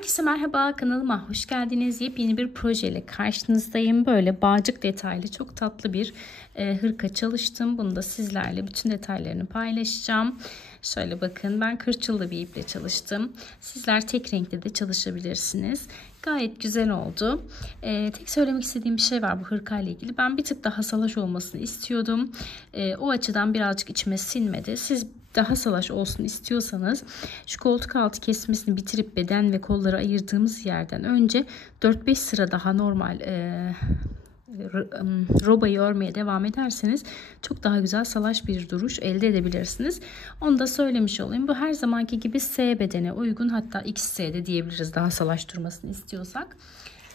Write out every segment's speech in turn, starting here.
Herkese merhaba, kanalıma hoş geldiniz. Yepyeni bir projeyle karşınızdayım. Böyle bağcık detaylı çok tatlı bir hırka çalıştım. Bunu da sizlerle bütün detaylarını paylaşacağım. Şöyle bakın, ben kırçıllı bir iple çalıştım. Sizler tek renkte de çalışabilirsiniz. Gayet güzel oldu. Tek söylemek istediğim bir şey var bu hırka ile ilgili. Ben bir tık daha salaş olmasını istiyordum. O açıdan birazcık içime sinmedi. Siz daha salaş olsun istiyorsanız şu koltuk altı kesmesini bitirip beden ve kolları ayırdığımız yerden önce 4-5 sıra daha normal robayı örmeye devam ederseniz çok daha güzel salaş bir duruş elde edebilirsiniz. Onu da söylemiş olayım. Bu her zamanki gibi S bedene uygun, hatta XS'de diyebiliriz daha salaş durmasını istiyorsak.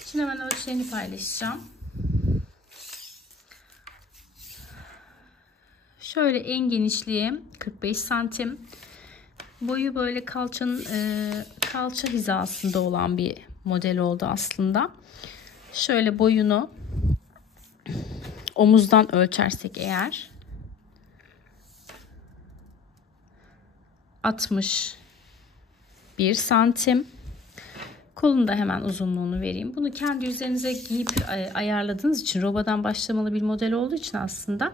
Şimdi hemen ölçülerini paylaşacağım. Şöyle en genişliği 45 santim. Boyu böyle kalça hizasında olan bir model oldu aslında. Şöyle boyunu omuzdan ölçersek eğer 61 santim. Kolun da hemen uzunluğunu vereyim. Bunu kendi üzerinize giyip ayarladığınız için, robadan başlamalı bir model olduğu için aslında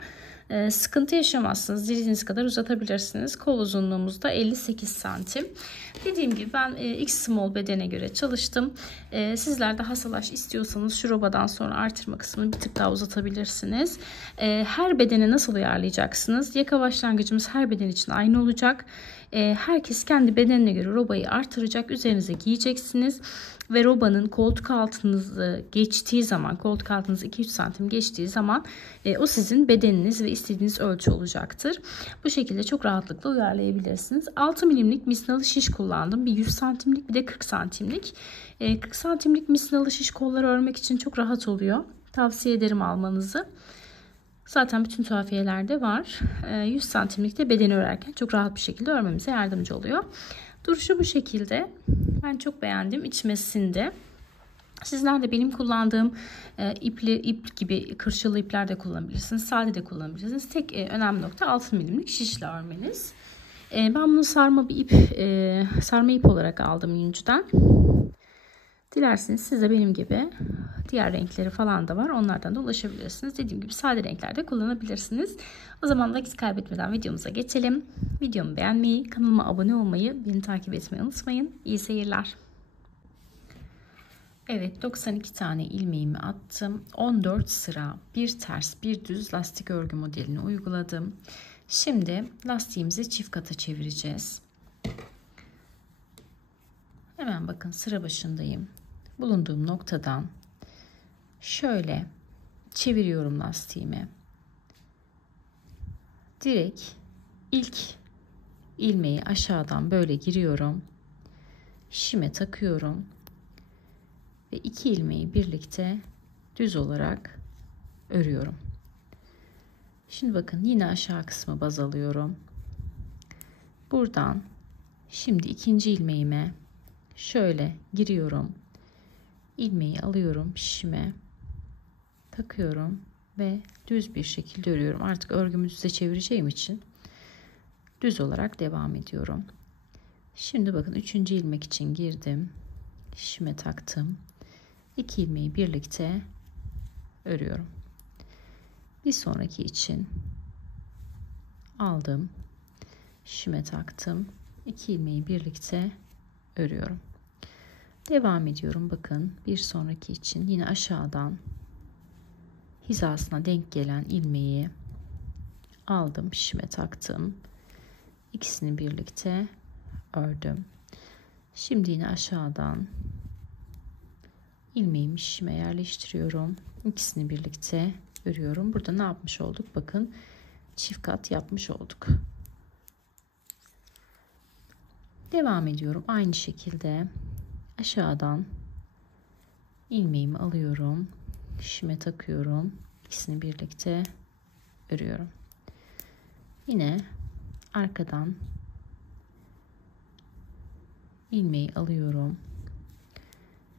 sıkıntı yaşamazsınız. Dilediğiniz kadar uzatabilirsiniz. Kol uzunluğumuz da 58 santim. Dediğim gibi ben X small bedene göre çalıştım. Sizler daha salaş istiyorsanız şu robadan sonra artırma kısmını bir tık daha uzatabilirsiniz. Her bedene nasıl uyarlayacaksınız? Yaka başlangıcımız her beden için aynı olacak. Herkes kendi bedenine göre robayı artıracak. Üzerinize giyeceksiniz. Ve robanın koltuk altınızı geçtiği zaman, koltuk altınız 2-3 santim geçtiği zaman o sizin bedeniniz ve istediğiniz ölçü olacaktır. Bu şekilde çok rahatlıkla uyarlayabilirsiniz. 6 milimlik misinalı şiş kullandım. Bir 100 santimlik bir de 40 santimlik. 40 santimlik misinalı şiş kolları örmek için çok rahat oluyor. Tavsiye ederim almanızı. Zaten bütün tuhafiyelerde var. 100 santimlik de bedeni örerken çok rahat bir şekilde örmemize yardımcı oluyor. Duruşu bu şekilde. Ben çok beğendim. İçime sindi. Sizler de benim kullandığım ip gibi kırçıllı ipler de kullanabilirsiniz. Sade de kullanabilirsiniz. Tek önemli nokta 6 milimlik şişle örmeniz. Ben bunu sarma ip olarak aldım Yunca'dan. Dilerseniz siz de benim gibi diğer renkleri falan da var. Onlardan da ulaşabilirsiniz. Dediğim gibi sade renklerde kullanabilirsiniz. O zaman vakit kaybetmeden videomuza geçelim. Videomu beğenmeyi, kanalıma abone olmayı, beni takip etmeyi unutmayın. İyi seyirler. Evet, 92 tane ilmeğimi attım. 14 sıra bir ters bir düz lastik örgü modelini uyguladım. Şimdi lastiğimizi çift kata çevireceğiz. Hemen bakın, sıra başındayım. Bulunduğum noktadan şöyle çeviriyorum lastiğimi. Direkt ilk ilmeği aşağıdan böyle giriyorum. Şişime takıyorum. Ve iki ilmeği birlikte düz olarak örüyorum. Şimdi bakın, yine aşağı kısmı baz alıyorum. Buradan şimdi ikinci ilmeğime şöyle giriyorum. İlmeği alıyorum, şişime takıyorum ve düz bir şekilde örüyorum. Artık örgümü düze çevireceğim için düz olarak devam ediyorum. Şimdi bakın, üçüncü ilmek için girdim. Şişime taktım. İki ilmeği birlikte örüyorum. Bir sonraki için aldım. Şişime taktım. İki ilmeği birlikte örüyorum. Devam ediyorum. Bakın, bir sonraki için yine aşağıdan hizasına denk gelen ilmeği aldım, şişime taktım. İkisini birlikte ördüm. Şimdi yine aşağıdan ilmeğimi şişime yerleştiriyorum. İkisini birlikte örüyorum. Burada ne yapmış olduk? Bakın, çift kat yapmış olduk. Devam ediyorum. Aynı şekilde aşağıdan ilmeğimi alıyorum. Şişime takıyorum. İkisini birlikte örüyorum. Yine arkadan ilmeği alıyorum.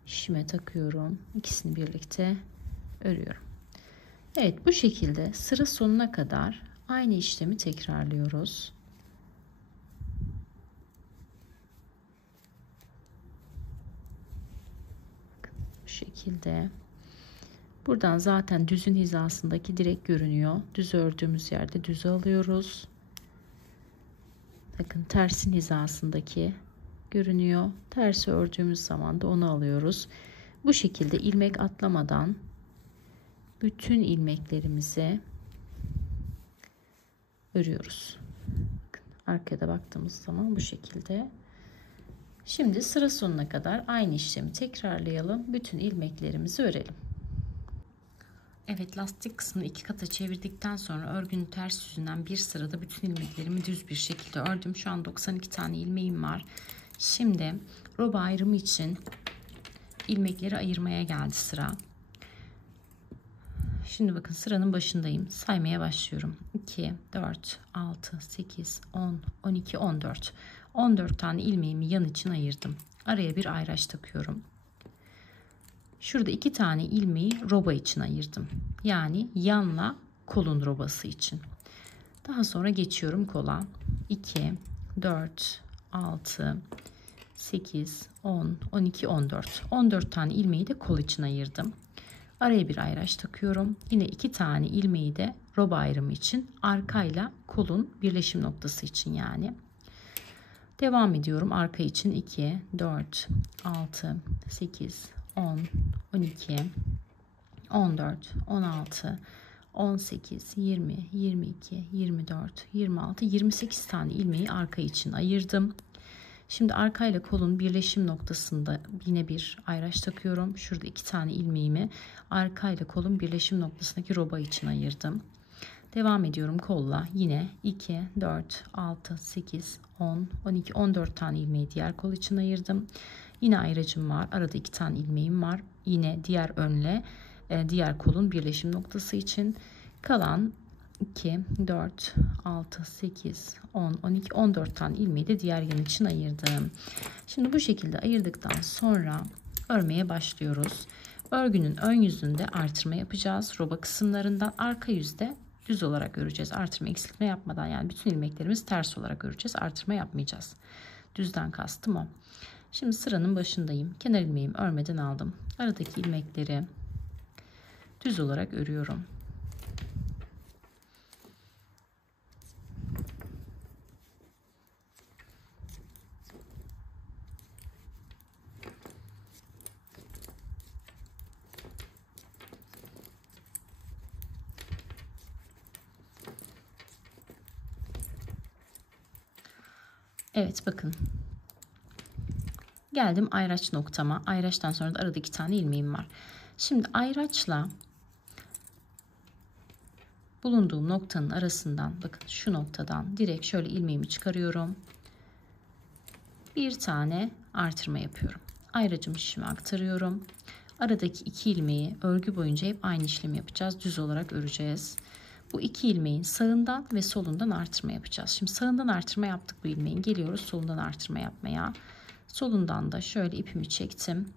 Şişime takıyorum. İkisini birlikte örüyorum. Evet, bu şekilde sıra sonuna kadar aynı işlemi tekrarlıyoruz. şekilde. Buradan zaten düzün hizasındaki direkt görünüyor. Düz ördüğümüz yerde düzü alıyoruz. Bakın tersin hizasındaki görünüyor. Tersi ördüğümüz zaman da onu alıyoruz. Bu şekilde ilmek atlamadan bütün ilmeklerimizi örüyoruz. Bakın, arkaya da baktığımız zaman bu şekilde. Şimdi sıra sonuna kadar aynı işlemi tekrarlayalım. Bütün ilmeklerimizi örelim. Evet, lastik kısmını iki kata çevirdikten sonra örgünün ters yüzünden bir sırada bütün ilmeklerimi düz bir şekilde ördüm. Şu an 92 tane ilmeğim var. Şimdi roba ayrımı için ilmekleri ayırmaya geldi sıra. Şimdi bakın sıranın başındayım. Saymaya başlıyorum. 2, 4, 6, 8, 10, 12, 14. 14 tane ilmeğimi yan için ayırdım. Araya bir ayraç takıyorum. Şurada 2 tane ilmeği roba için ayırdım. Yani yanla kolun robası için. Daha sonra geçiyorum kola. 2, 4, 6, 8, 10, 12, 14. 14 tane ilmeği de kol için ayırdım. Araya bir ayraç takıyorum. Yine 2 tane ilmeği de roba ayrımı için, arkayla kolun birleşim noktası için yani. Devam ediyorum. Arka için 2, 4, 6, 8, 10, 12, 14, 16, 18, 20, 22, 24, 26, 28 tane ilmeği arka için ayırdım. Şimdi arkayla kolun birleşim noktasında yine bir ayraç takıyorum. Şurada 2 tane ilmeğimi arkayla kolun birleşim noktasındaki roba için ayırdım. Devam ediyorum kolla. Yine 2, 4, 6, 8, 10, 12, 14 tane ilmeği diğer kol için ayırdım. Yine ayracım var. Arada 2 tane ilmeğim var. Yine diğer önle diğer kolun birleşim noktası için. Kalan 2, 4, 6, 8, 10, 12, 14 tane ilmeği de diğer yan için ayırdım. Şimdi bu şekilde ayırdıktan sonra örmeye başlıyoruz. Örgünün ön yüzünde artırma yapacağız. Roba kısımlarından, arka yüzde düz olarak öreceğiz. Artırma eksiltme yapmadan, yani bütün ilmeklerimizi ters olarak öreceğiz. Artırma yapmayacağız. Düzden kastım o. Şimdi sıranın başındayım. Kenar ilmeğimi örmeden aldım. Aradaki ilmekleri düz olarak örüyorum. Evet, bakın. Geldim ayraç noktama. Ayraçtan sonra da arada 2 tane ilmeğim var. Şimdi ayraçla bulunduğum noktanın arasından, bakın şu noktadan direkt şöyle ilmeğimi çıkarıyorum. Bir tane artırma yapıyorum. Ayracımı şişime aktarıyorum. Aradaki 2 ilmeği örgü boyunca hep aynı işlemi yapacağız. Düz olarak öreceğiz. Bu 2 ilmeğin sağından ve solundan artırma yapacağız. Şimdi sağından artırma yaptık bu ilmeğin. Geliyoruz solundan artırma yapmaya. Solundan da şöyle ipimi çektim.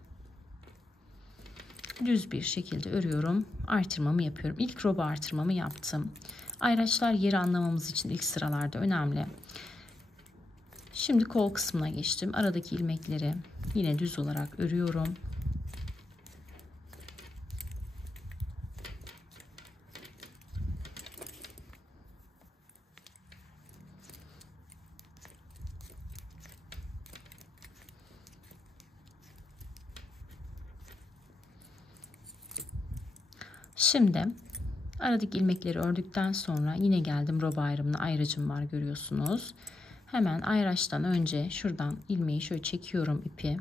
Düz bir şekilde örüyorum. Artırmamı yapıyorum. İlk roba artırmamı yaptım. Ayraçlar yeri anlamamız için ilk sıralarda önemli. Şimdi kol kısmına geçtim. Aradaki ilmekleri yine düz olarak örüyorum. Şimdi aradaki ilmekleri ördükten sonra yine geldim roba ayrımına. Ayracım var, görüyorsunuz. Hemen ayraçtan önce şuradan ilmeği şöyle çekiyorum, ipi.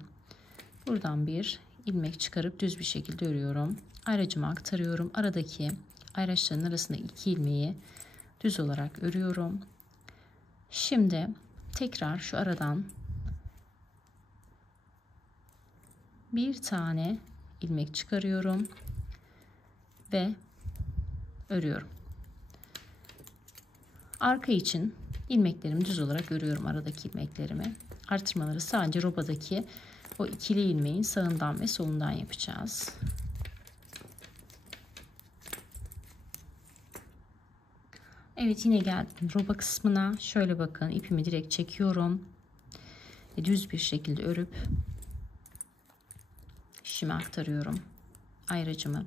Buradan bir ilmek çıkarıp düz bir şekilde örüyorum. Ayracıma aktarıyorum. Aradaki ayraçların arasında 2 ilmeği düz olarak örüyorum. Şimdi tekrar şu aradan bir tane ilmek çıkarıyorum ve örüyorum. Arka için ilmeklerimi düz olarak örüyorum, aradaki ilmeklerimi. Artırmaları sadece robadaki o ikili ilmeğin sağından ve solundan yapacağız. Evet, yine geldim roba kısmına. Şöyle bakın, ipimi direkt çekiyorum ve düz bir şekilde örüp şişime aktarıyorum ayracımı.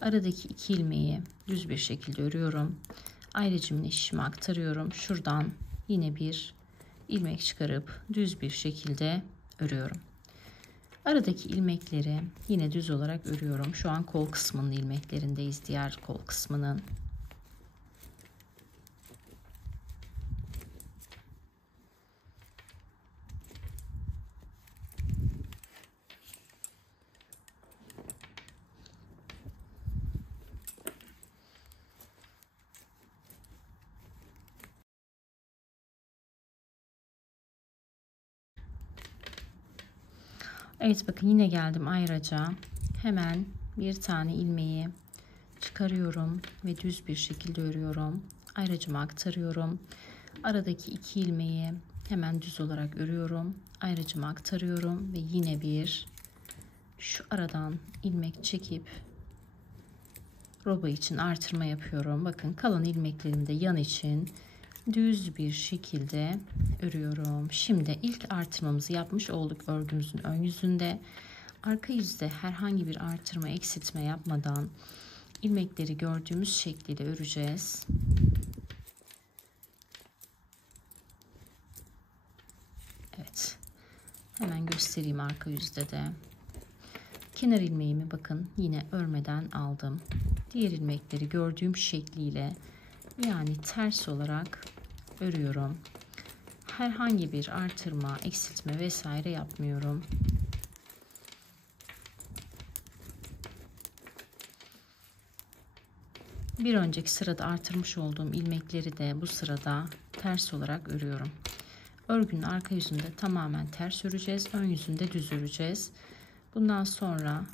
Aradaki 2 ilmeği düz bir şekilde örüyorum. Ayracımın şişime aktarıyorum. Şuradan yine bir ilmek çıkarıp düz bir şekilde örüyorum. Aradaki ilmekleri yine düz olarak örüyorum. Şu an kol kısmının ilmeklerindeyiz. Diğer kol kısmının. Evet, bakın yine geldim ayraca. Hemen bir tane ilmeği çıkarıyorum ve düz bir şekilde örüyorum. Ayracıma aktarıyorum. Aradaki 2 ilmeği hemen düz olarak örüyorum. Ayracıma aktarıyorum ve yine bir şu aradan ilmek çekip roba için artırma yapıyorum. Bakın kalan ilmeklerimi de yan için düz bir şekilde örüyorum. Şimdi ilk artırmamızı yapmış olduk örgümüzün ön yüzünde. Arka yüzde herhangi bir artırma, eksiltme yapmadan ilmekleri gördüğümüz şekliyle öreceğiz. Evet. Hemen göstereyim arka yüzde de. Kenar ilmeğimi bakın yine örmeden aldım. Diğer ilmekleri gördüğüm şekliyle, yani ters olarak örüyorum. Herhangi bir artırma, eksiltme vesaire yapmıyorum. Bir önceki sırada artırmış olduğum ilmekleri de bu sırada ters olarak örüyorum. Örgünün arka yüzünde tamamen ters öreceğiz. Ön yüzünde düz öreceğiz. Bundan sonra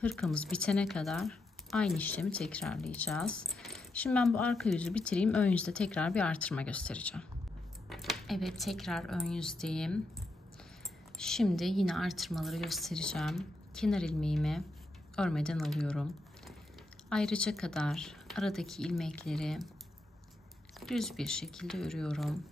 hırkamız bitene kadar aynı işlemi tekrarlayacağız. Şimdi ben bu arka yüzü bitireyim. Ön yüzde tekrar bir artırma göstereceğim. Evet, tekrar ön yüzdeyim. Şimdi yine artırmaları göstereceğim. Kenar ilmeğimi örmeden alıyorum. Ayrıca kadar aradaki ilmekleri düz bir şekilde örüyorum.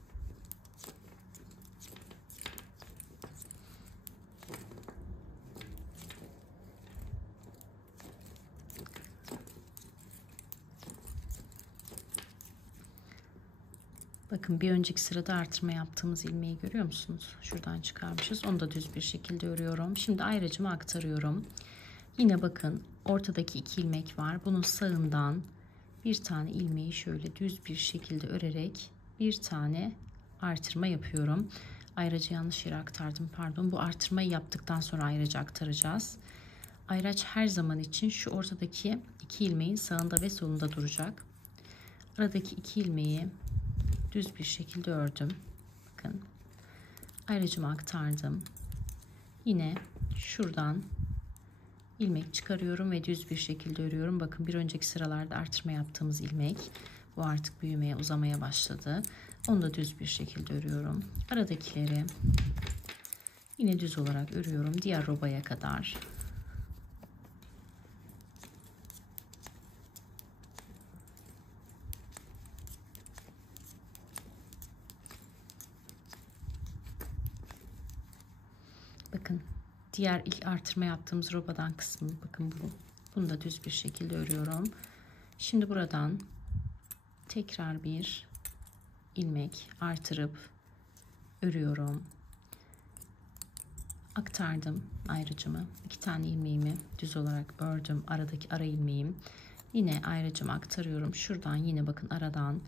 Bakın bir önceki sırada artırma yaptığımız ilmeği görüyor musunuz? Şuradan çıkarmışız. Onu da düz bir şekilde örüyorum. Şimdi ayracımı aktarıyorum. Yine bakın ortadaki 2 ilmek var. Bunun sağından bir tane ilmeği şöyle düz bir şekilde örerek bir tane artırma yapıyorum. Ayracı yanlış yere aktardım, pardon. Bu artırmayı yaptıktan sonra ayracı aktaracağız. Ayraç her zaman için şu ortadaki 2 ilmeğin sağında ve solunda duracak. Aradaki 2 ilmeği düz bir şekilde ördüm. Bakın. Ayracımı aktardım. Yine şuradan ilmek çıkarıyorum ve düz bir şekilde örüyorum. Bakın bir önceki sıralarda artırma yaptığımız ilmek. Bu artık büyümeye, uzamaya başladı. Onu da düz bir şekilde örüyorum. Aradakileri yine düz olarak örüyorum. Diğer robaya kadar. Bakın diğer ilk artırma yaptığımız robadan kısmı, bakın bu. Bunu da düz bir şekilde örüyorum. Şimdi buradan tekrar bir ilmek artırıp örüyorum. Aktardım ayrıcımı. 2 tane ilmeğimi düz olarak ördüm. Aradaki ara ilmeğim. Yine ayrıcımı aktarıyorum. Şuradan yine bakın aradan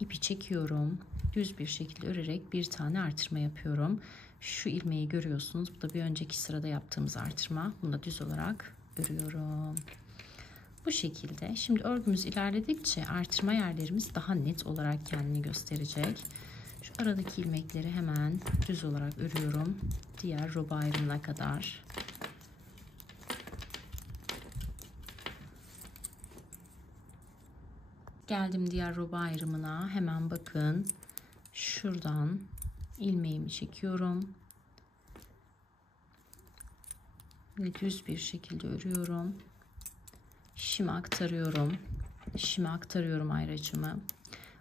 ipi çekiyorum. Düz bir şekilde örerek bir tane artırma yapıyorum. Şu ilmeği görüyorsunuz. Bu da bir önceki sırada yaptığımız artırma. Bunu da düz olarak örüyorum. Bu şekilde. Şimdi örgümüz ilerledikçe artırma yerlerimiz daha net olarak kendini gösterecek. Şu aradaki ilmekleri hemen düz olarak örüyorum. Diğer roba ayrımına kadar. Geldim diğer roba ayrımına. Hemen bakın. Şuradan ilmeğimi çekiyorum. Ve düz bir şekilde örüyorum. Şişime aktarıyorum. Şişime aktarıyorum ayracımı.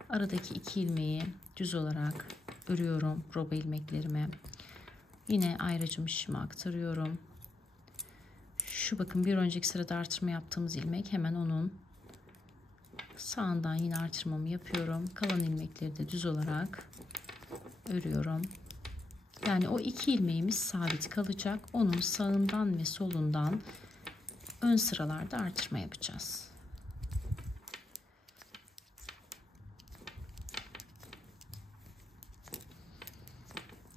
Aradaki 2 ilmeği düz olarak örüyorum roba ilmeklerime. Yine ayracımı şişime aktarıyorum. Şu bakın bir önceki sırada artırma yaptığımız ilmek, hemen onun sağından yine artırmamı yapıyorum. Kalan ilmekleri de düz olarak örüyorum. Yani o 2 ilmeğimiz sabit kalacak. Onun sağından ve solundan ön sıralarda artırma yapacağız.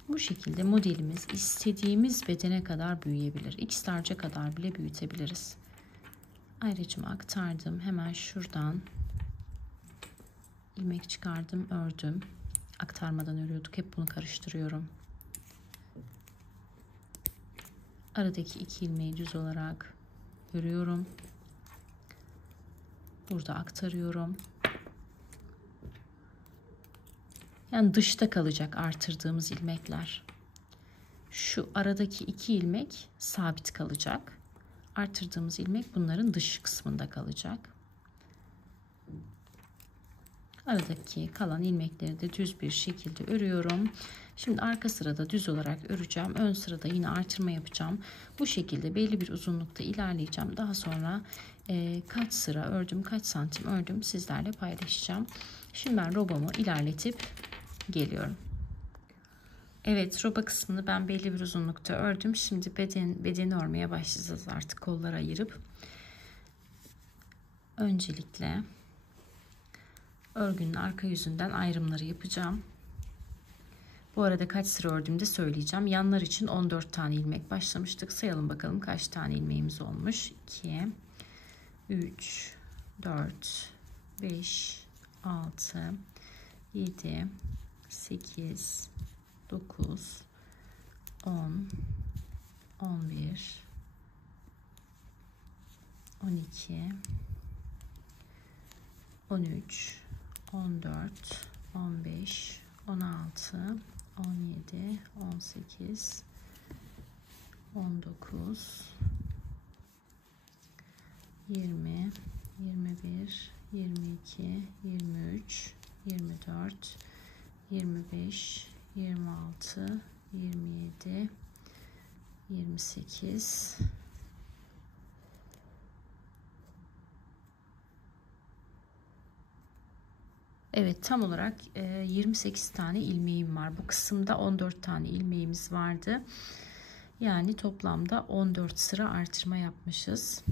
Bu şekilde modelimiz istediğimiz bedene kadar büyüyebilir. X large'a kadar bile büyütebiliriz. Ayrıca aktardım. Hemen şuradan ilmek çıkardım, ördüm. Aktarmadan örüyorduk. Hep bunu karıştırıyorum. Aradaki 2 ilmeği düz olarak örüyorum. Burada aktarıyorum. Yani dışta kalacak artırdığımız ilmekler. Şu aradaki 2 ilmek sabit kalacak. Artırdığımız ilmek bunların dış kısmında kalacak. Aradaki kalan ilmekleri de düz bir şekilde örüyorum. Şimdi arka sırada düz olarak öreceğim. Ön sırada yine artırma yapacağım. Bu şekilde belli bir uzunlukta ilerleyeceğim. Daha sonra kaç sıra ördüm, kaç santim ördüm sizlerle paylaşacağım. Şimdi ben robamı ilerletip geliyorum. Evet, roba kısmını ben belli bir uzunlukta ördüm. Şimdi bedeni örmeye başlayacağız artık, kolları ayırıp. Öncelikle örgünün arka yüzünden ayrımları yapacağım. Bu arada kaç sıra ördüğümü de söyleyeceğim. Yanlar için 14 tane ilmek başlamıştık. Sayalım bakalım kaç tane ilmeğimiz olmuş. 2, 3, 4, 5, 6, 7, 8, 9, 10, 11, 12, 13, 14, 15, 16, 17, 18, 19, 20, 21, 22, 23, 24, 25, 26, 27, 28, evet, tam olarak 28 tane ilmeğim var. Bu kısımda 14 tane ilmeğimiz vardı. Yani toplamda 14 sıra artırma yapmışız.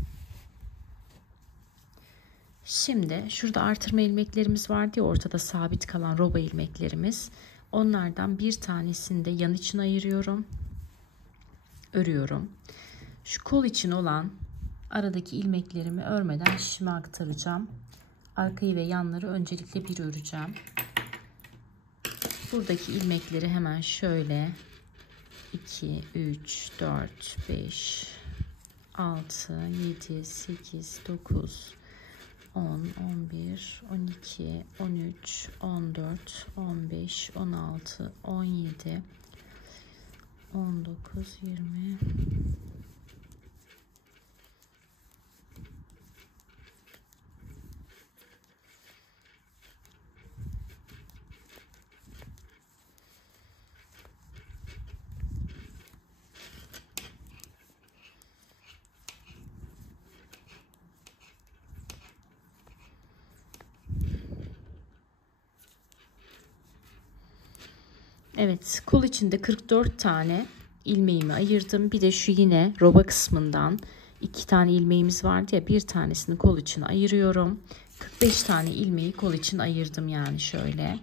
Şimdi şurada artırma ilmeklerimiz vardı ya, ortada sabit kalan roba ilmeklerimiz. Onlardan bir tanesini de yan için ayırıyorum. Örüyorum. Şu kol için olan aradaki ilmeklerimi örmeden şişime aktaracağım. Arkayı ve yanları öncelikle bir öreceğim. Buradaki ilmekleri hemen şöyle 2, 3, 4, 5, 6, 7, 8, 9, 10, 11, 12, 13, 14, 15, 16, 17, 19, 20. Evet, kol içinde 44 tane ilmeğimi ayırdım. Bir de şu yine roba kısmından 2 tane ilmeğimiz vardı ya, bir tanesini kol için ayırıyorum. 45 tane ilmeği kol için ayırdım yani şöyle.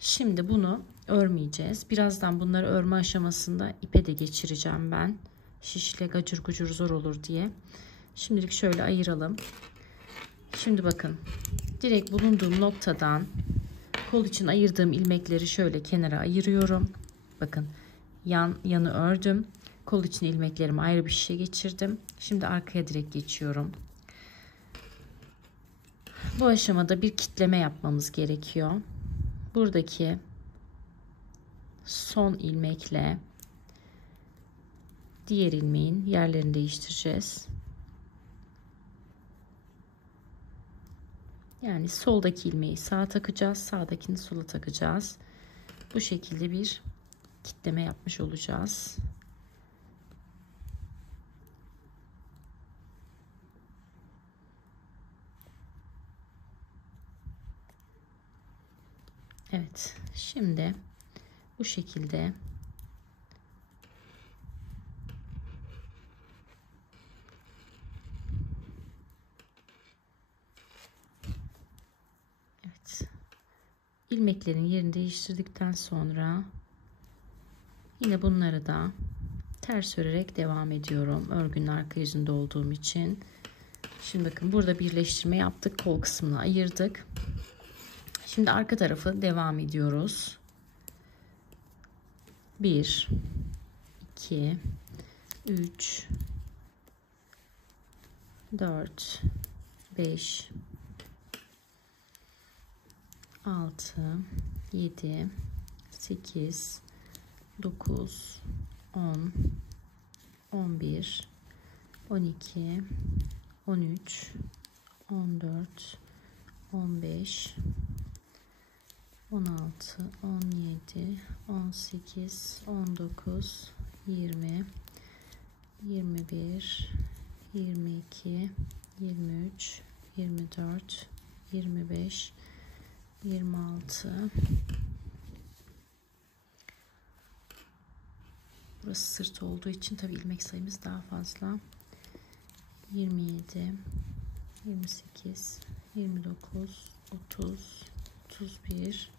Şimdi bunu örmeyeceğiz. Birazdan bunları örme aşamasında ipe de geçireceğim ben. Şişle gacır gucur zor olur diye. Şimdilik şöyle ayıralım. Şimdi bakın, direkt bulunduğum noktadan kol için ayırdığım ilmekleri şöyle kenara ayırıyorum. Bakın, yanı ördüm. Kol için ilmeklerimi ayrı bir şişe geçirdim. Şimdi arkaya direkt geçiyorum. Bu aşamada bir kitleme yapmamız gerekiyor. Buradaki son ilmekle diğer ilmeğin yerlerini değiştireceğiz. Yani soldaki ilmeği sağa takacağız, sağdakini sola takacağız. Bu şekilde bir kitleme yapmış olacağız. Evet, şimdi bu şekilde ilmeklerin yerini değiştirdikten sonra yine bunları da ters örerek devam ediyorum. Örgünün arka yüzünde olduğum için. Şimdi bakın, burada birleştirme yaptık. Kol kısmını ayırdık. Şimdi arka tarafı devam ediyoruz. 1 2 3 4 5 6 7 8 9 10 11 12 13 14 15 16 17 18 19 20 21 22 23 24 25 26. Burası sırt olduğu için tabi ilmek sayımız daha fazla. 27 28 29 30 31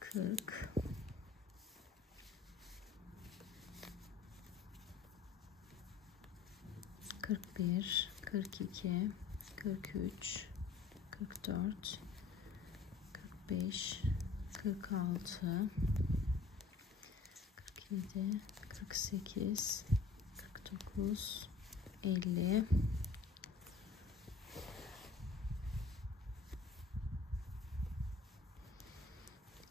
40 41 42 43 44 45 46 47 48 49 50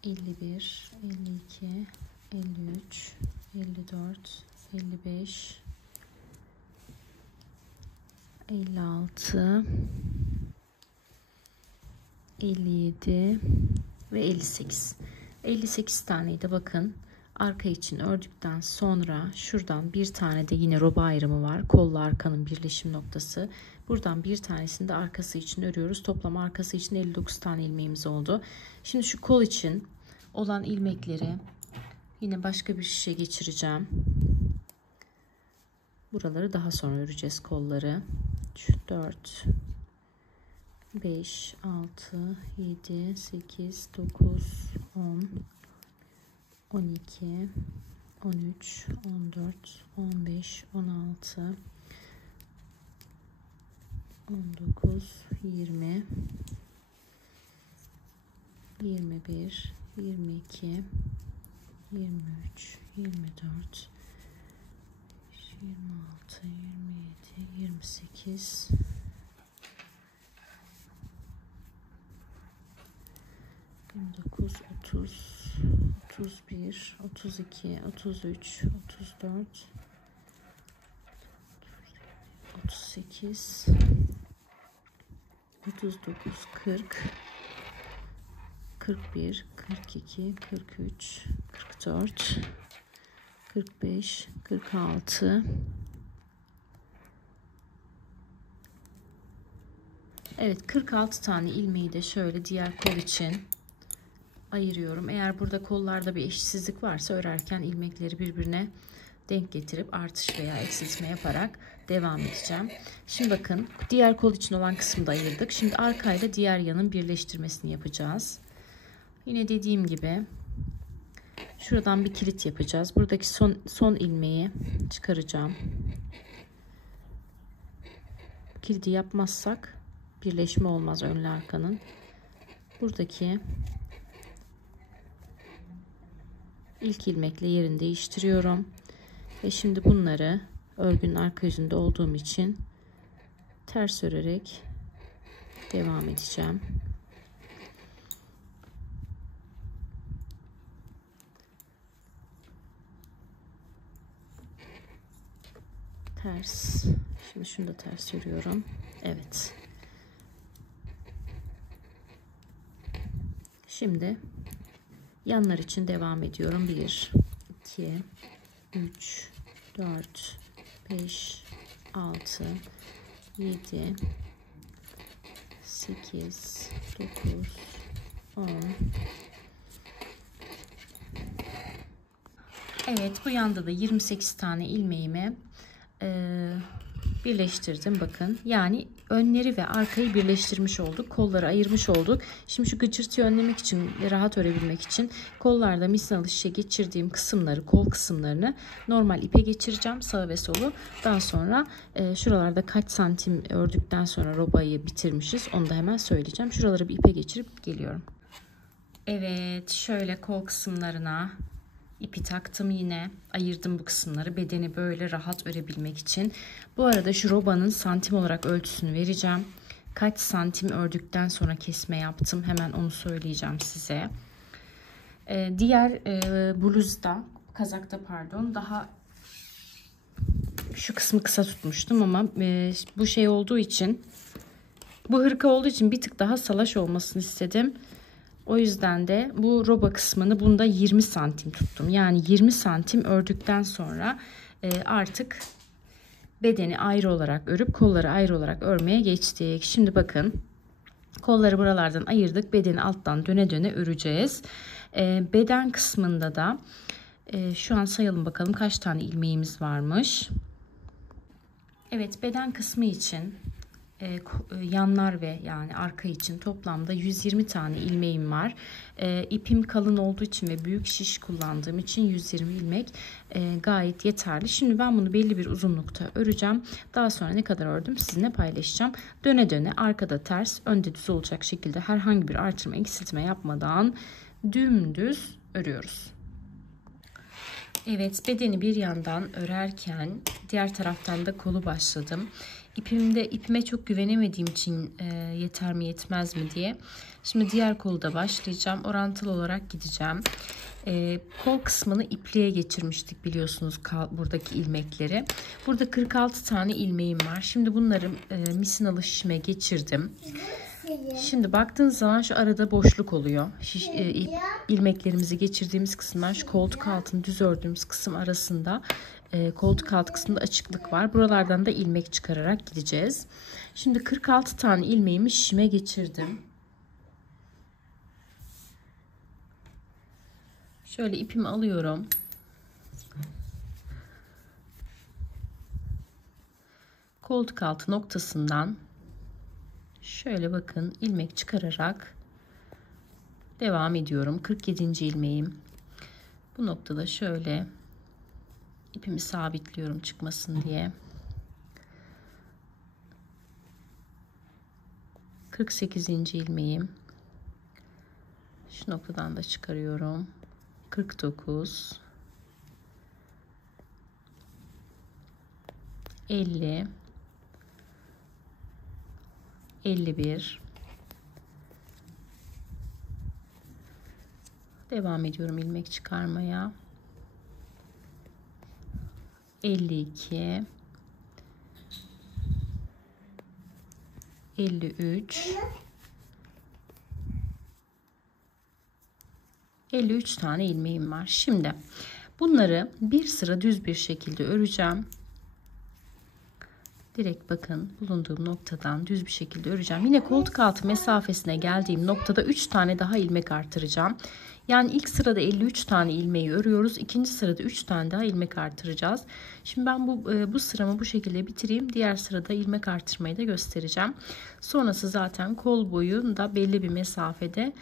51 52 53 54 55 56 57 ve 58. 58 taneyi de bakın arka için ördükten sonra şuradan bir tane de yine roba ayrımı var. Kolla arkanın birleşim noktası. Buradan bir tanesini de arkası için örüyoruz. Toplam arkası için 59 tane ilmeğimiz oldu. Şimdi şu kol için olan ilmekleri yine başka bir şişe geçireceğim. Buraları daha sonra öreceğiz, kolları. 4 5 6 7 8 9 10 12 13 14 15 16 19 20 21 22 23 24 26 27 28 29 30 31 32 33 34 38 39 40 41 42 43 44 45 46. Evet, 46 tane ilmeği de şöyle diğer kol için ayırıyorum. Eğer burada kollarda bir eşitsizlik varsa örerken ilmekleri birbirine denk getirip artış veya eksiltme yaparak devam edeceğim. Şimdi bakın, diğer kol için olan kısmı da ayırdık. Şimdi arkayla diğer yanın birleştirmesini yapacağız. Yine dediğim gibi şuradan bir kilit yapacağız. Buradaki son ilmeği çıkaracağım. Kilidi yapmazsak birleşme olmaz önlü arkanın. Buradaki ilk ilmekle yerini değiştiriyorum. Ve şimdi bunları örgünün arka yüzünde olduğum için ters örerek devam edeceğim. Ters. Şimdi şunu da ters örüyorum. Evet. Şimdi yanlar için devam ediyorum. 1 2, 3, 4, 5, 6, 7, 8, 9, 10. Evet, bu yanda da 28 tane ilmeğimi birleştirdim. Bakın, yani önleri ve arkayı birleştirmiş olduk. Kolları ayırmış olduk. Şimdi şu gıcırtıyı önlemek için ve rahat örebilmek için kollarda misinalı şişe geçirdiğim kısımları, kol kısımlarını normal ipe geçireceğim, sağı ve solu. Daha sonra şuralarda kaç santim ördükten sonra robayı bitirmişiz, onu da hemen söyleyeceğim. Şuraları bir ipe geçirip geliyorum. Evet, şöyle kol kısımlarına İpi taktım, yine ayırdım bu kısımları bedeni böyle rahat örebilmek için. Bu arada şu robanın santim olarak ölçüsünü vereceğim. Kaç santim ördükten sonra kesme yaptım, hemen onu söyleyeceğim size. Diğer bluzda, kazakta pardon, daha şu kısmı kısa tutmuştum ama bu şey olduğu için, bu hırka olduğu için bir tık daha salaş olmasını istedim. O yüzden de bu roba kısmını bunda 20 santim tuttum. Yani 20 santim ördükten sonra artık bedeni ayrı olarak örüp kolları ayrı olarak örmeye geçtik. Şimdi bakın, kolları buralardan ayırdık. Bedeni alttan döne döne öreceğiz. Beden kısmında da şu an sayalım bakalım kaç tane ilmeğimiz varmış. Evet, beden kısmı için yanlar ve yani arka için toplamda 120 tane ilmeğim var. İpim kalın olduğu için ve büyük şiş kullandığım için 120 ilmek gayet yeterli. Şimdi ben bunu belli bir uzunlukta öreceğim. Daha sonra ne kadar ördüm sizinle paylaşacağım. Döne döne, arkada ters, önde düz olacak şekilde herhangi bir artırma eksiltme yapmadan dümdüz örüyoruz. Evet, bedeni bir yandan örerken diğer taraftan da kolu başladım. İpime çok güvenemediğim için yeter mi yetmez mi diye. Şimdi diğer kolu da başlayacağım. Orantılı olarak gideceğim. Kol kısmını ipliğe geçirmiştik biliyorsunuz, buradaki ilmekleri. Burada 46 tane ilmeğim var. Şimdi bunları misinalı şişime geçirdim. Şimdi baktığınız zaman şu arada boşluk oluyor. İlmeklerimizi geçirdiğimiz kısımdan şu koltuk altını düz ördüğümüz kısım arasında koltuk altı kısmında açıklık var. Buralardan da ilmek çıkararak gideceğiz. Şimdi 46 tane ilmeğimi şişime geçirdim. Şöyle ipimi alıyorum. Koltuk altı noktasından şöyle bakın ilmek çıkararak devam ediyorum. 47. ilmeğim. Bu noktada şöyle ipimi sabitliyorum çıkmasın diye. 48. ilmeğim. Şu noktadan da çıkarıyorum. 49, 50, 51. Devam ediyorum ilmek çıkarmaya. 52, 53, 53 tane ilmeğim var. Şimdi bunları bir sıra düz bir şekilde öreceğim. Direkt bakın bulunduğum noktadan düz bir şekilde öreceğim. Yine koltuk altı mesafesine geldiğim noktada 3 tane daha ilmek artıracağım. Yani ilk sırada 53 tane ilmeği örüyoruz. İkinci sırada 3 tane daha ilmek artıracağız. Şimdi ben bu sıramı bu şekilde bitireyim. Diğer sırada ilmek artırmayı da göstereceğim. Sonrası zaten kol boyunda belli bir mesafede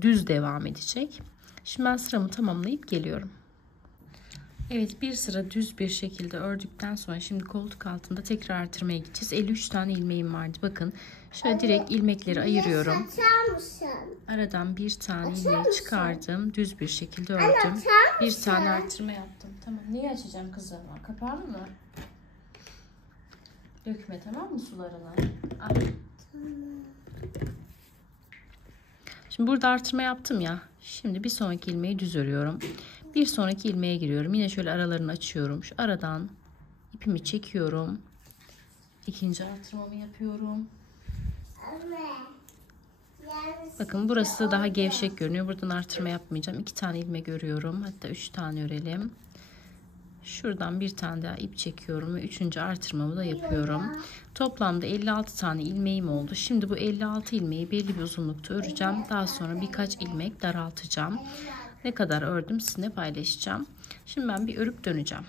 düz devam edecek. Şimdi ben sıramı tamamlayıp geliyorum. Evet, bir sıra düz bir şekilde ördükten sonra şimdi koltuk altında tekrar artırmaya gideceğiz. 53 tane ilmeğim vardı. Bakın şöyle direkt ilmekleri ayırıyorum. Aradan bir tane ilmeği çıkardım. Düz bir şekilde ördüm. Bir tane artırma yaptım. Tamam. Neyi açacağım kızım? Kapağını mı? Dökme, tamam mı sularını? Al. Şimdi burada artırma yaptım ya. Şimdi bir sonraki ilmeği düz örüyorum. Bir sonraki ilmeğe giriyorum. Yine şöyle aralarını açıyorum. Şu aradan ipimi çekiyorum. İkinci artırmamı yapıyorum. Bakın burası daha gevşek görünüyor. Buradan artırma yapmayacağım. 2 tane ilmek örüyorum. Hatta 3 tane örelim. Şuradan bir tane daha ip çekiyorum ve 3. artırmamı da yapıyorum. Toplamda 56 tane ilmeğim oldu. Şimdi bu 56 ilmeği belli bir uzunlukta öreceğim. Daha sonra birkaç ilmek daraltacağım. Ne kadar ördüm sizinle paylaşacağım. Şimdi ben bir örüp döneceğim.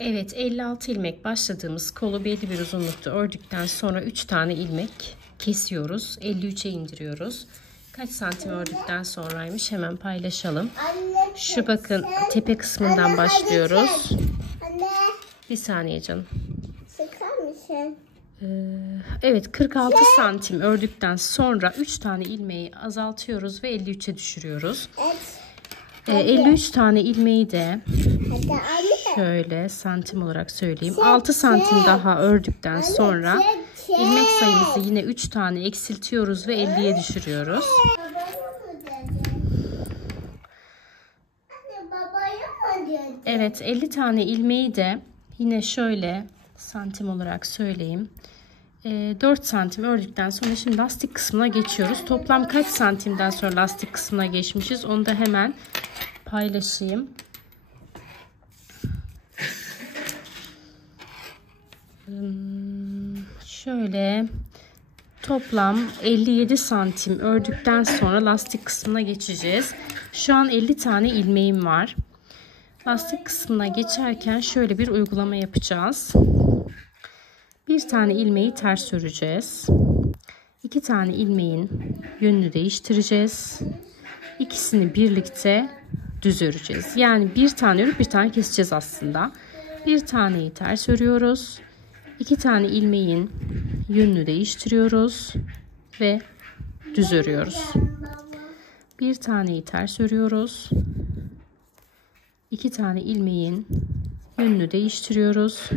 Evet, 56 ilmek başladığımız kolu belli bir uzunlukta ördükten sonra 3 tane ilmek kesiyoruz. 53'e indiriyoruz. Kaç santim ördükten sonraymış hemen paylaşalım. Şu bakın tepe kısmından başlıyoruz. Bir saniye canım. Evet, 46 santim ördükten sonra 3 tane ilmeği azaltıyoruz ve 53'e düşürüyoruz. 53 tane ilmeği de şöyle santim olarak söyleyeyim. 6 santim daha ördükten sonra ilmek sayımızı yine 3 tane eksiltiyoruz ve 50'ye düşürüyoruz. Evet, 50 tane ilmeği de yine şöyle santim olarak söyleyeyim. 4 santim ördükten sonra şimdi lastik kısmına geçiyoruz. Toplam kaç santimden sonra lastik kısmına geçmişiz onu da hemen paylaşayım. Şöyle toplam 57 santim ördükten sonra lastik kısmına geçeceğiz. Şu an 50 tane ilmeğim var. Lastik kısmına geçerken şöyle bir uygulama yapacağız. Bir tane ilmeği ters öreceğiz. 2 tane ilmeğin yönünü değiştireceğiz. İkisini birlikte düz öreceğiz. Yani bir tane örüp bir tane keseceğiz aslında. Bir taneyi ters örüyoruz. 2 tane ilmeğin yönünü değiştiriyoruz ve düz örüyoruz. Bir taneyi ters örüyoruz. 2 tane ilmeğin yönünü değiştiriyoruz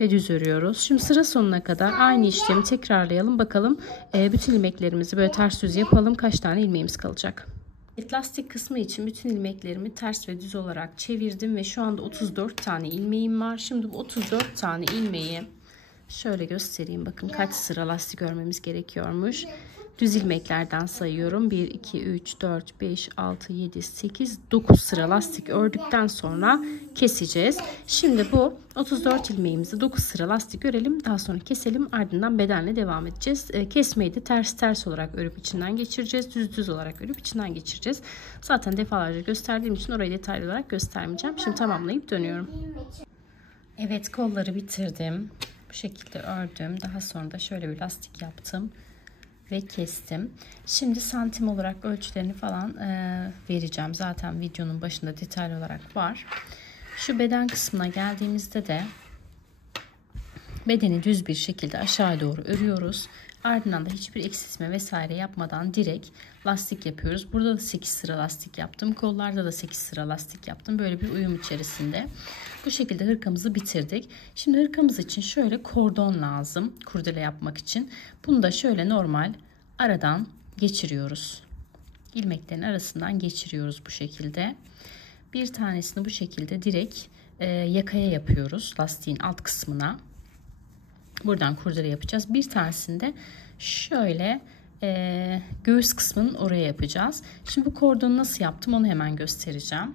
ve düz örüyoruz. Şimdi sıra sonuna kadar aynı işlemi tekrarlayalım. Bakalım bütün ilmeklerimizi böyle ters düz yapalım. Kaç tane ilmeğimiz kalacak? Lastik kısmı için bütün ilmeklerimi ters ve düz olarak çevirdim ve şu anda 34 tane ilmeğim var. Şimdi bu 34 tane ilmeği şöyle göstereyim. Bakın kaç sıra lastik örmemiz gerekiyormuş. Düz ilmeklerden sayıyorum. 1, 2, 3, 4, 5, 6, 7, 8, 9 sıra lastik ördükten sonra keseceğiz. Şimdi bu 34 ilmeğimizi 9 sıra lastik örelim. Daha sonra keselim. Ardından bedenle devam edeceğiz. Kesmeyi de ters ters olarak örüp içinden geçireceğiz. Düz düz olarak örüp içinden geçireceğiz. Zaten defalarca gösterdiğim için orayı detaylı olarak göstermeyeceğim. Şimdi tamamlayıp dönüyorum. Evet, kolları bitirdim. Bu şekilde ördüm. Daha sonra da şöyle bir lastik yaptım ve kestim. Şimdi santim olarak ölçülerini falan vereceğim. Zaten videonun başında detaylı olarak var. Şu beden kısmına geldiğimizde de bedeni düz bir şekilde aşağı doğru örüyoruz. Ardından da hiçbir eksiltme vesaire yapmadan direkt lastik yapıyoruz. Burada da 8 sıra lastik yaptım. Kollarda da 8 sıra lastik yaptım. Böyle bir uyum içerisinde. Bu şekilde hırkamızı bitirdik. Şimdi hırkamız için şöyle kordon lazım. Kurdele yapmak için. Bunu da şöyle normal aradan geçiriyoruz. İlmeklerin arasından geçiriyoruz bu şekilde. Bir tanesini bu şekilde direkt yakaya yapıyoruz. Lastiğin alt kısmına. Buradan kurdele yapacağız. Bir tanesini de şöyle göğüs kısmının oraya yapacağız. Şimdi bu kordonu nasıl yaptım onu hemen göstereceğim.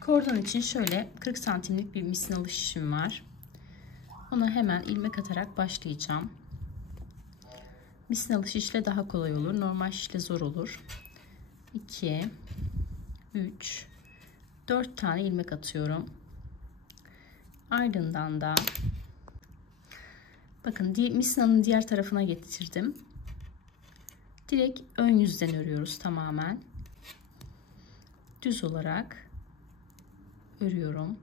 Kordon için şöyle 40 santimlik bir misinalı şişim var. Ona hemen ilmek atarak başlayacağım. Misinalı şişle daha kolay olur. Normal şişle zor olur. 2, 3, 4 tane ilmek atıyorum. Ardından da bakın misinanın diğer tarafına getirdim. Direkt ön yüzden örüyoruz tamamen. Düz olarak örüyorum.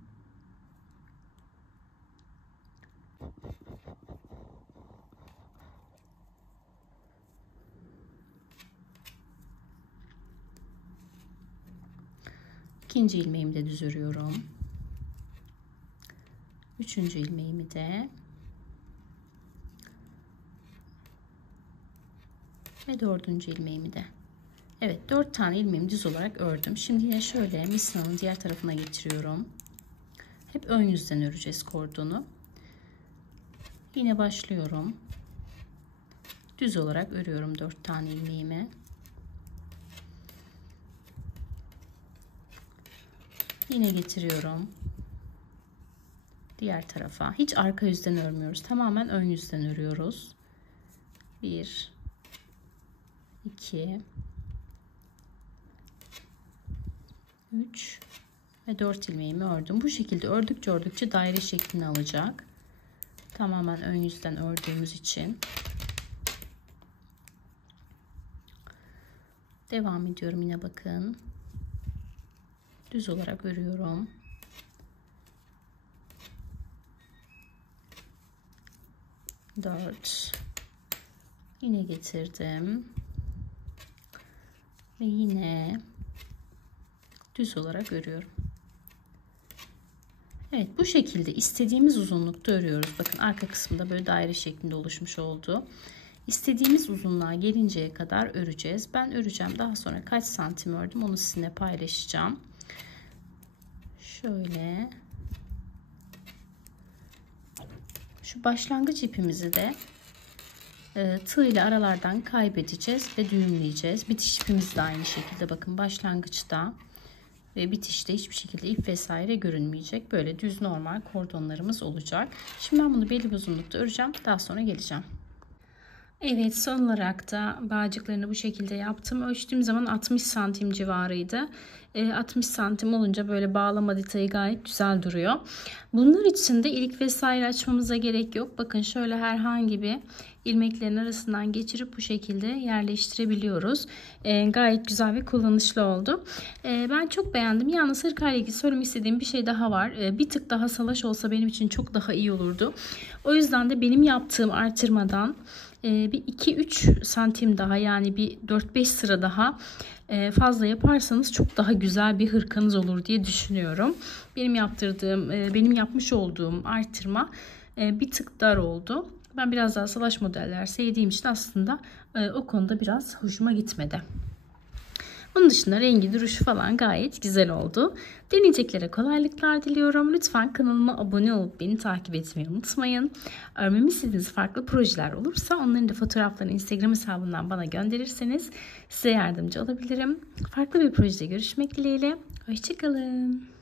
İkinci ilmeğimi de düz örüyorum. Üçüncü ilmeğimi de ve dördüncü ilmeğimi de. Evet, 4 tane ilmeğimi düz olarak ördüm. Şimdi yine şöyle misinanın diğer tarafına geçiriyorum. Hep ön yüzden öreceğiz kordonu. Yine başlıyorum. düz olarak örüyorum 4 tane ilmeğimi. Yine getiriyorum. Diğer tarafa. Hiç arka yüzden örmüyoruz. Tamamen ön yüzden örüyoruz. 1 2 3 ve 4 ilmeğimi ördüm. Bu şekilde ördükçe daire şeklini alacak. Tamamen ön yüzden ördüğümüz için. Devam ediyorum yine bakın. Düz olarak örüyorum. Dört. Yine getirdim. Ve yine düz olarak örüyorum. Evet, bu şekilde istediğimiz uzunlukta örüyoruz. Bakın arka kısmında böyle daire şeklinde oluşmuş oldu. İstediğimiz uzunluğa gelinceye kadar öreceğiz. Ben öreceğim. Daha sonra kaç santim ördüm onu sizinle paylaşacağım. Şöyle. Şu başlangıç ipimizi de tığ ile aralardan kaybedeceğiz ve düğümleyeceğiz. Bitiş ipimiz de aynı şekilde bakın başlangıçta ve bitişte hiçbir şekilde ip vesaire görünmeyecek. Böyle düz normal kordonlarımız olacak. Şimdi ben bunu belli bir uzunlukta öreceğim. Daha sonra geleceğim. Evet, son olarak da bağcıklarını bu şekilde yaptım. Ölçtüğüm zaman 60 santim civarıydı. 60 santim olunca böyle bağlama detayı gayet güzel duruyor. Bunlar için de ilik vesaire açmamıza gerek yok. Bakın şöyle herhangi bir ilmeklerin arasından geçirip bu şekilde yerleştirebiliyoruz. Gayet güzel ve kullanışlı oldu. Ben çok beğendim. Yalnız hırkayla ilgili söylemek istediğim bir şey daha var. Bir tık daha salaş olsa benim için çok daha iyi olurdu. O yüzden de benim yaptığım artırmadan bir 2-3 santim daha, yani bir 4-5 sıra daha fazla yaparsanız çok daha güzel bir hırkanız olur diye düşünüyorum. Benim yapmış olduğum artırma bir tık dar oldu. Ben biraz daha salaş modeller sevdiğim için aslında o konuda biraz hoşuma gitmedi. Bunun dışında rengi, duruşu falan gayet güzel oldu. Deneyeceklere kolaylıklar diliyorum. Lütfen kanalıma abone olup beni takip etmeyi unutmayın. Örmemi istediğiniz farklı projeler olursa onların da fotoğraflarını Instagram hesabından bana gönderirseniz size yardımcı olabilirim. Farklı bir projede görüşmek dileğiyle. Hoşça kalın.